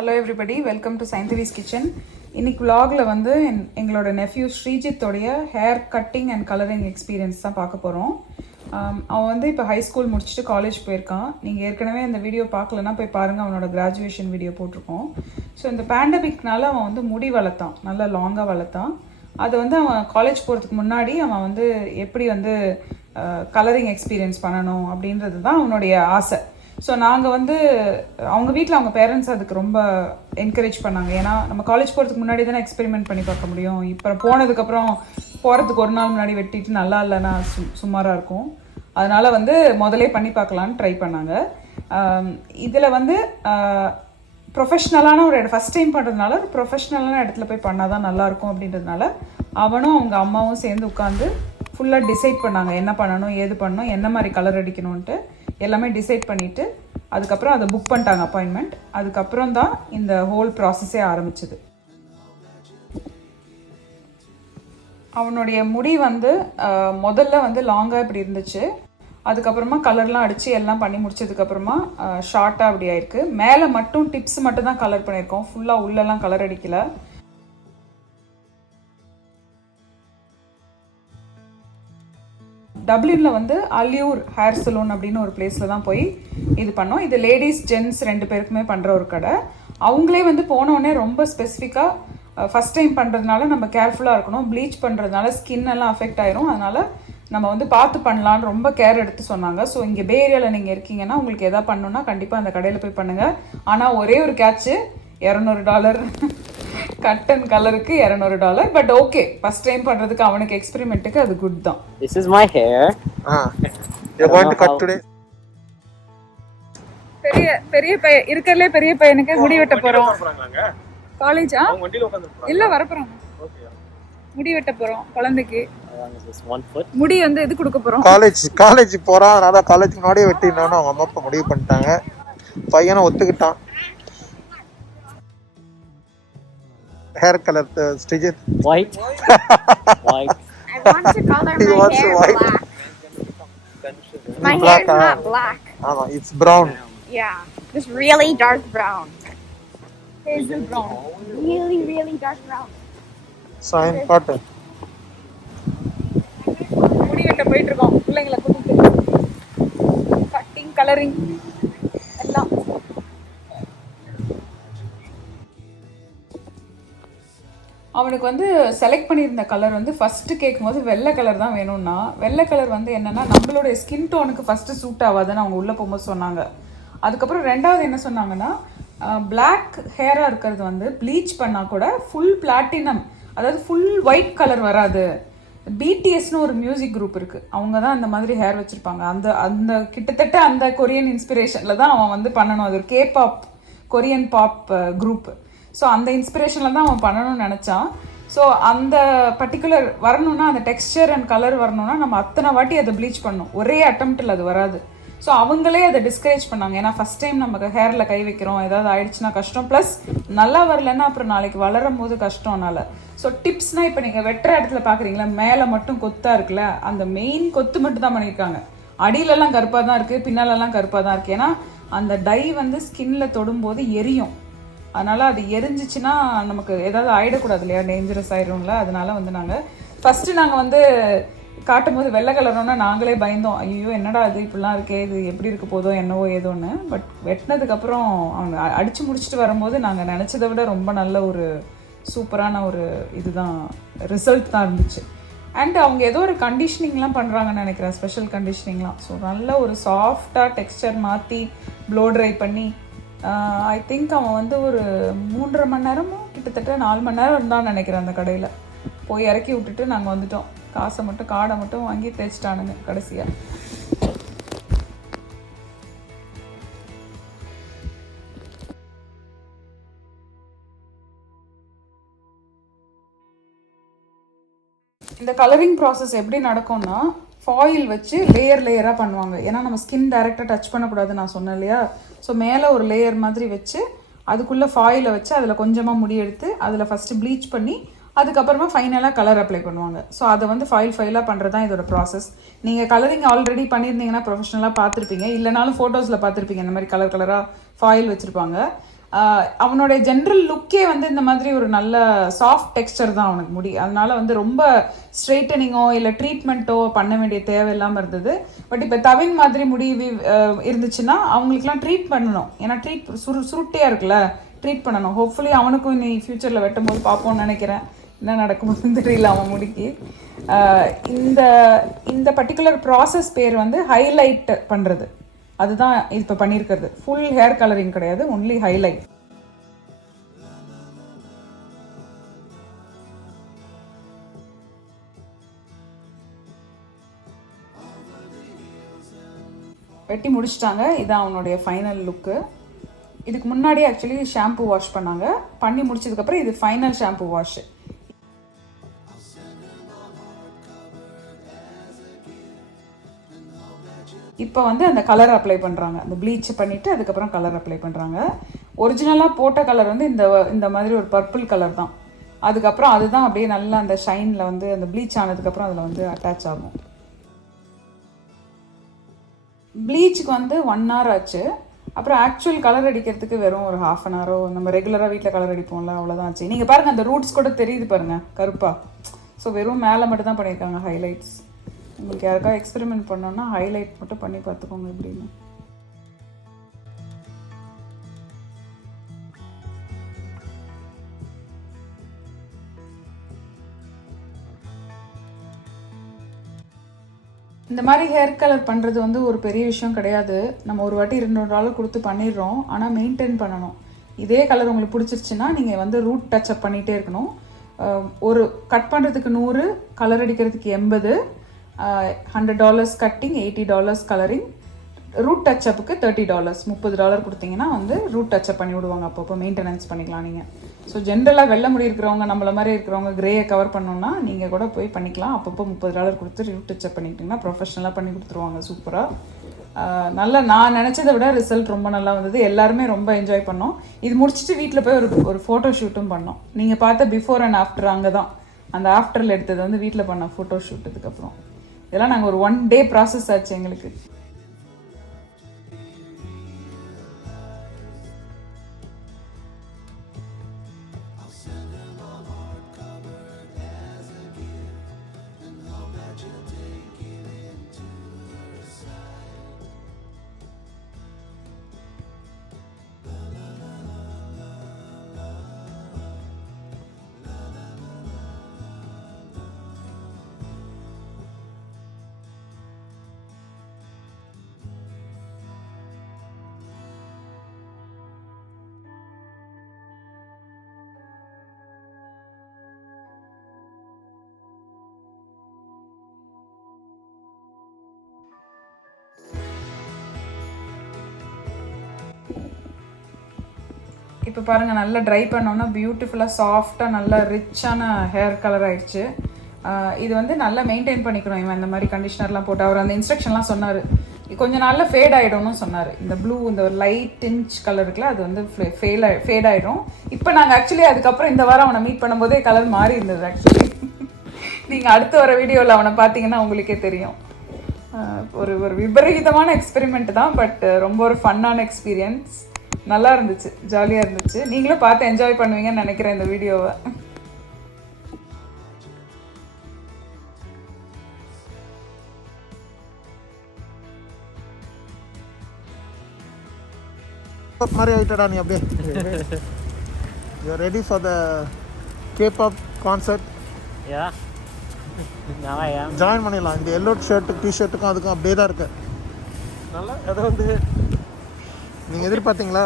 Hello everybody, welcome to சயின்டிவிஸ் kitchen. இன்னைக்கு vlogல வந்து எங்களோட நெஃப்யூ ஸ்ரீஜித்தோடைய hair cutting and colouring experience தான் பார்க்க போகிறோம். அவன் வந்து இப்போ ஹை ஸ்கூல் முடிச்சுட்டு காலேஜ் போயிருக்கான். நீங்கள் ஏற்கனவே அந்த வீடியோ பார்க்கலன்னா போய் பாருங்கள், அவனோட கிராஜுவேஷன் வீடியோ போட்டிருக்கோம். ஸோ இந்த பேண்டமிக்னால அவன் வந்து முடி வளர்த்தான், நல்லா லாங்காக வளர்த்தான். அது வந்து அவன் காலேஜ் போகிறதுக்கு முன்னாடி அவன் வந்து எப்படி வந்து கலரிங் எக்ஸ்பீரியன்ஸ் பண்ணணும் அப்படின்றது தான் அவனுடைய ஆசை. ஸோ நாங்கள் வந்து அவங்க வீட்டில் அவங்க பேரண்ட்ஸ் அதுக்கு ரொம்ப என்கரேஜ் பண்ணாங்க. ஏன்னா நம்ம காலேஜ் போகிறதுக்கு முன்னாடி தானே எக்ஸ்பெரிமெண்ட் பண்ணி பார்க்க முடியும். இப்போ போனதுக்கப்புறம் போகிறதுக்கு ஒரு நாள் முன்னாடி வெட்டிட்டு நல்லா இல்லைன்னா சுமாராக இருக்கும். அதனால் வந்து முதலே பண்ணி பார்க்கலான்னு ட்ரை பண்ணாங்க. இதில் வந்து ப்ரொஃபஷ்னலான ஒரு ஃபஸ்ட் டைம் பண்ணுறதுனால ஒரு ப்ரொஃபஷ்னலான இடத்துல போய் பண்ணால் தான் நல்லாயிருக்கும் அப்படின்றதுனால அவனும் அவங்க அம்மாவும் சேர்ந்து உட்காந்து ஃபுல்லாக டிசைட் பண்ணாங்க, என்ன பண்ணணும், ஏது பண்ணணும், என்ன மாதிரி கலர் அடிக்கணும்ன்ட்டு எல்லாமே டிசைட் பண்ணிவிட்டு அதுக்கப்புறம் அதை புக் பண்ணிட்டாங்க அப்பாயின்மெண்ட். அதுக்கப்புறம் தான் இந்த ஹோல் ப்ராசஸே ஆரம்பிச்சது. அவனுடைய முடி வந்து முதல்ல வந்து லாங்காக இப்படி இருந்துச்சு. அதுக்கப்புறமா கலர்லாம் அடித்து எல்லாம் பண்ணி முடிச்சதுக்கப்புறமா ஷார்ட்டாக அப்படி ஆயிருக்கு. மேலே மட்டும் டிப்ஸ் மட்டும் தான் கலர் பண்ணியிருக்கோம், ஃபுல்லாக உள்ளெல்லாம் கலர் அடிக்கலை. டப்ளினில் வந்து அலியூர் ஹேர் சலூன் அப்படின்னு ஒரு பிளேஸில் தான் போய் இது பண்ணோம். இது லேடிஸ் ஜென்ட்ஸ் 2 பேருக்குமே பண்ணுற ஒரு கடை. அவங்களே வந்து போனோடனே ரொம்ப ஸ்பெசிஃபிக்காக ஃபஸ்ட் டைம் பண்ணுறதுனால நம்ம கேர்ஃபுல்லாக இருக்கணும், ப்ளீச் பண்ணுறதுனால ஸ்கின் எல்லாம் அஃபெக்ட் ஆயிரும், அதனால் நம்ம வந்து பார்த்து பண்ணலான்னு ரொம்ப கேர் எடுத்து சொன்னாங்க. ஸோ இங்கே பே ஏரியாவில் நீங்கள் இருக்கீங்கன்னா உங்களுக்கு எதாவது பண்ணணுன்னா கண்டிப்பாக அந்த கடையில் போய் பண்ணுங்கள். ஆனால் ஒரே ஒரு கேட்ச்சு, $200 கட் அண்ட் கலருக்கு $200. பட் ஓகே, ஃபர்ஸ்ட் டைம் பண்றதுக்கு அவனுக்கு எக்ஸ்பெரிமெண்ட்டுக்கு அது குட் தான். This is my hair. You're going to cut today? பெரிய பையன் இருக்கறதுல பெரிய பையனுக்கு முடி வெட்ட போறோம். காலேஜா இல்ல வரப்போறாங்க. முடி வெட்ட போறோம் குழந்தைக்கு. முடி வந்து இது கொடுக்க போறோம். காலேஜ் போறான், அதனால காலேஜ்க்கு முன்னாடியே வெட்டிடணும்னு அவங்க அம்மா அப்பா முடிவு பண்ணிட்டாங்க. பையனை ஒத்துக்கிட்டான். Hair color, Shreejith. White. White. I want to color my hair black. My hair is not black. It's brown. Yeah, just really dark brown. Hazel brown. Really dark brown. Sign cotton. முடி வெட்ட போயிட்டு இருக்கோம் பிள்ளைங்களை கூட்டிட்டு. Cutting colouring எல்லாம். அவனுக்கு வந்து select பண்ணியிருந்த கலர் வந்து ஃபஸ்ட்டு கேட்கும்போது வெள்ளை கலர் தான் வேணும்னா, வெள்ளை கலர் வந்து என்னென்னா நம்மளுடைய ஸ்கின் டோனுக்கு ஃபஸ்ட்டு சூட் ஆகாதுன்னு அவங்க உள்ளே போகும்போது சொன்னாங்க. அதுக்கப்புறம் ரெண்டாவது என்ன சொன்னாங்கன்னா, பிளாக் ஹேராக இருக்கிறது வந்து ப்ளீச் பண்ணால் கூட ஃபுல் பிளாட்டினம், அதாவது ஃபுல் ஒயிட் கலர் வராது. பிடிஎஸ்னு ஒரு மியூசிக் குரூப் இருக்குது, அவங்க தான் அந்த மாதிரி ஹேர் வச்சுருப்பாங்க. அந்த கிட்டத்தட்ட அந்த கொரியன் இன்ஸ்பிரேஷனில் தான் அவன் வந்து பண்ணணும். அது ஒரு K-pop Korean pop group. So அந்த இன்ஸ்பிரேஷனில் தான் அவன் பண்ணணும்னு நினச்சான். ஸோ அந்த பர்டிகுலர் வரணும்னா, அந்த டெக்ஸ்சர் அண்ட் கலர் வரணும்னா நம்ம அத்தனை வாட்டி அதை ப்ளீச் பண்ணணும், ஒரே அட்டம்ப்டில் அது வராது. ஸோ அவங்களே அதை டிஸ்கரேஜ் பண்ணாங்க. ஏன்னா ஃபஸ்ட் டைம் நமக்கு ஹேரில் கை வைக்கிறோம், ஏதாவது ஆயிடுச்சுன்னா கஷ்டம், ப்ளஸ் நல்லா வரலன்னா அப்புறம் நாளைக்கு வளரும் போது கஷ்டம்னால. ஸோ டிப்ஸ்னால் இப்போ நீங்கள் வெட்டுற இடத்துல பார்க்குறீங்களா, மேலே மட்டும் கொத்தாக இருக்குல்ல, அந்த மெயின் கொத்து மட்டும் தான் பண்ணியிருக்காங்க. அடியிலலாம் கருப்பாக தான் இருக்குது, பின்னாலெல்லாம் கருப்பாக தான் இருக்குது. ஏன்னா அந்த டை வந்து ஸ்கின்ல தொடும்போது எரியும். அதனால் அது எரிஞ்சிச்சுன்னா நமக்கு ஏதாவது ஆகிடக்கூடாது இல்லையா, டேஞ்சரஸ் ஆகிடும்ல. அதனால வந்து நாங்கள் வந்து காட்டும் போது வெள்ளை கலர்னா நாங்களே பயந்தோம், ஐயோ என்னடா இது இப்படிலாம் இருக்கே, இது எப்படி இருக்க போதோ என்னவோ ஏதோன்னு. பட் வெட்டினதுக்கப்புறம் அவங்க அடித்து முடிச்சுட்டு வரும்போது நாங்கள் நினச்சதை விட ரொம்ப நல்ல ஒரு சூப்பரான ஒரு இதுதான் ரிசல்ட் தான் இருந்துச்சு. அண்ட் அவங்க ஏதோ ஒரு கண்டிஷனிங்லாம் பண்ணுறாங்கன்னு நினைக்கிறேன், ஸ்பெஷல் கண்டிஷனிங்லாம். ஸோ நல்ல ஒரு சாஃப்டாக டெக்ஸ்சர் மாற்றி ப்ளோ ட்ரை பண்ணி ஐ திங்க் அவன் வந்து ஒரு 3.5 மணி நேரமும் கிட்டத்தட்ட 4 மணி நேரம் இருந்தான்னு நினைக்கிறேன் அந்த கடையில். போய் இறக்கி விட்டுட்டு நாங்கள் வந்துட்டோம். காடை மட்டும் வாங்கி தேய்ச்சிட்டானுங்க கடைசியாக. இந்த கலரிங் ப்ராசஸ் எப்படி நடக்கும்னா, ஃபாயில் வச்சு லேயராக பண்ணுவாங்க. ஏன்னா நம்ம ஸ்கின் டைரெக்டாக டச் பண்ணக்கூடாது நான் சொன்னேன் இல்லையா. ஸோ மேலே ஒரு லேயர் மாதிரி வச்சு அதுக்குள்ளே ஃபாயிலை வச்சு அதில் கொஞ்சமாக முடி எடுத்து அதில் ஃபஸ்ட்டு ப்ளீச் பண்ணி அதுக்கப்புறமா ஃபைனலாக கலர் அப்ளை பண்ணுவாங்க. ஸோ அதை வந்து ஃபைலாக பண்ணுறது தான் இதோட ப்ராசஸ். நீங்கள் கலரிங் ஆல்ரெடி பண்ணியிருந்தீங்கன்னா ப்ரொஃபஷனலாக பார்த்துருப்பீங்க, இல்லைனாலும் ஃபோட்டோஸில் பார்த்துருப்பீங்க. இந்த மாதிரி கலராக ஃபாயில் வச்சுருப்பாங்க. அவனோட ஜென்ரல் லுக்கே வந்து இந்த மாதிரி ஒரு நல்ல சாஃப்ட் டெக்ஸ்டர் தான் அவனுக்கு முடி. அதனால வந்து ரொம்ப ஸ்ட்ரெயிட்டனிங்கோ இல்லை ட்ரீட்மெண்ட்டோ பண்ண வேண்டிய தேவை இல்லாமல் இருந்தது. பட் இப்போ தவின் மாதிரி முடி இருந்துச்சுன்னா அவங்களுக்குலாம் ட்ரீட் பண்ணணும். ஏன்னா சுருட்டையாக இருக்குல்ல, ட்ரீட் பண்ணணும். ஹோப்ஃபுல்லி அவனுக்கும் நீ ஃப்யூச்சரில் வெட்டும் போது பார்ப்போம்னு நினைக்கிறேன். என்ன நடக்கும்போது தெரியல அவன் முடிக்கு. இந்த பர்டிகுலர் ப்ராசஸ் பேர் வந்து ஹைலைட் பண்ணுறது. அதுதான் இப்போ பண்ணியிருக்கிறது. ஃபுல் ஹேர் கலரிங் கிடையாது, ஒன்லி ஹைலைட். வெட்டி முடிச்சிட்டாங்க. இதான் அவனுடைய ஃபைனல் லுக்கு. இதுக்கு முன்னாடி ஆக்சுவலி ஷாம்பு வாஷ் பண்ணாங்க. பண்ணி முடிச்சதுக்கப்புறம் இது ஃபைனல் ஷாம்பு வாஷ். இப்போ வந்து அந்த கலர் அப்ளை பண்ணுறாங்க. அந்த ப்ளீச் பண்ணிவிட்டு அதுக்கப்புறம் கலர் அப்ளை பண்ணுறாங்க. ஒரிஜினலாக போட்ட கலர் வந்து இந்த மாதிரி ஒரு பர்பிள் கலர் தான். அதுக்கப்புறம் அதுதான் அப்படியே நல்லா அந்த ஷைனில் வந்து அந்த ப்ளீச் ஆனதுக்கப்புறம் அதில் வந்து அட்டாச் ஆகும். ப்ளீச்சுக்கு வந்து 1 hour ஆச்சு. அப்புறம் ஆக்சுவல் கலர் அடிக்கிறதுக்கு வெறும் ஒரு 1/2 hour. நம்ம ரெகுலராக வீட்டில் கலர் அடிப்போம்ல, அவ்வளோதான் ஆச்சு. நீங்கள் பாருங்கள், அந்த ரூட்ஸ் கூட தெரியுது பாருங்கள் கருப்பாக. ஸோ வெறும் மேலே மட்டும் தான் பண்ணியிருக்காங்க ஹைலைட்ஸ். உங்களுக்கு யாருக்கா எக்ஸ்பெரிமெண்ட் பண்ணோன்னா ஹைலைட் மட்டும் பண்ணி பார்த்துக்கோங்க எப்படின்னு. இந்த மாதிரி ஹேர் கலர் பண்ணுறது வந்து ஒரு பெரிய விஷயம் கிடையாது. நம்ம ஒரு வாட்டி $200 கொடுத்து பண்ணிடுறோம். ஆனால் மெயின்டைன் பண்ணணும். இதே கலர் உங்களுக்கு பிடிச்சிருச்சுன்னா நீங்கள் வந்து ரூட் டச்சப் பண்ணிகிட்டே இருக்கணும். ஒரு கட் பண்ணுறதுக்கு 100, கலர் அடிக்கிறதுக்கு 80, $100 கட்டிங், $80 கலரிங், ரூட் டச்சப்புக்கு $30, $30 கொடுத்தீங்கன்னா வந்து ரூட் டச்சப் பண்ணி விடுவாங்க. அப்பப்போ மெயின்டெனன்ஸ் பண்ணிக்கலாம் நீங்கள். ஸோ ஜென்ரலாக வெள்ளை முடி இருக்கிறவங்க, நம்மள மாதிரி இருக்கிறவங்க, கிரேயை கவர் பண்ணோன்னா நீங்கள் கூட போய் பண்ணிக்கலாம். அப்பப்போ $30 கொடுத்து ரூட் டச்சப் பண்ணிக்கிட்டிங்கன்னா ப்ரொஃபஷ்னலாக பண்ணி கொடுத்துருவாங்க சூப்பராக. நல்லா நான் நினச்சதை விட ரிசல்ட் ரொம்ப நல்லா வந்தது. எல்லாருமே ரொம்ப என்ஜாய் பண்ணோம். இது முடிச்சுட்டு வீட்டில் போய் ஒரு ஃபோட்டோ ஷூட்டும் பண்ணோம். நீங்கள் பார்த்த பிஃபோர் அண்ட் ஆஃப்டர் அங்கே தான். அந்த ஆஃப்டரில் எடுத்தது வந்து வீட்டில் பண்ண ஃபோட்டோ ஷூட்டுக்கு இதெல்லாம் நாங்கள் ஒரு 1 day ப்ராசஸ் ஆச்சு எங்களுக்கு. இப்போ பாருங்கள், நல்லா ட்ரை பண்ணோன்னா பியூட்டிஃபுல்லாக சாஃப்டாக நல்லா ரிச்சான ஹேர் கலர் ஆயிடுச்சு. இது வந்து நல்லா மெயின்டைன் பண்ணிக்கணும். இவன் இந்த மாதிரி கண்டிஷனர்லாம் போட்டு அவர் அந்த இன்ஸ்ட்ரக்ஷன்லாம் சொன்னார். கொஞ்ச நாளில் ஃபேட் ஆகிடும்னு சொன்னார். இந்த ப்ளூ, இந்த லைட் டிஞ்ச் கலர் இருக்குல்ல, அது வந்து ஃபேட் ஆகிடும். இப்போ நாங்கள் ஆக்சுவலி அதுக்கப்புறம் இந்த வாரம் அவனை மீட் பண்ணும்போதே கலர் மாறி இருந்தது ஆக்சுவலி. நீங்கள் அடுத்து வர வீடியோவில் அவனை பார்த்தீங்கன்னா உங்களுக்கே தெரியும். ஒரு விபரீதமான எக்ஸ்பெரிமெண்ட் தான், பட் ரொம்ப ஒரு ஃபன்னான எக்ஸ்பீரியன்ஸ். நல்லா இருந்துச்சு, ஜாலியாக இருந்துச்சு. நீங்களும் பார்த்து என்ஜாய் பண்ணுவீங்கன்னு நினைக்கிறேன் இந்த வீடியோவை. மாதிரி ஆயிட்டடா நீ அப்படியே. You are ready for the K-pop concert? Yeah. Now I am. Join பண்ணிடலாம். இந்த எல்லோ ஷர்ட்டு, டிஷர்ட்டுக்கும் அதுக்கும் அப்படியே தான் இருக்கு. நல்லா அதை வந்து நீங்கள் எதிர்பார்த்தீங்களா?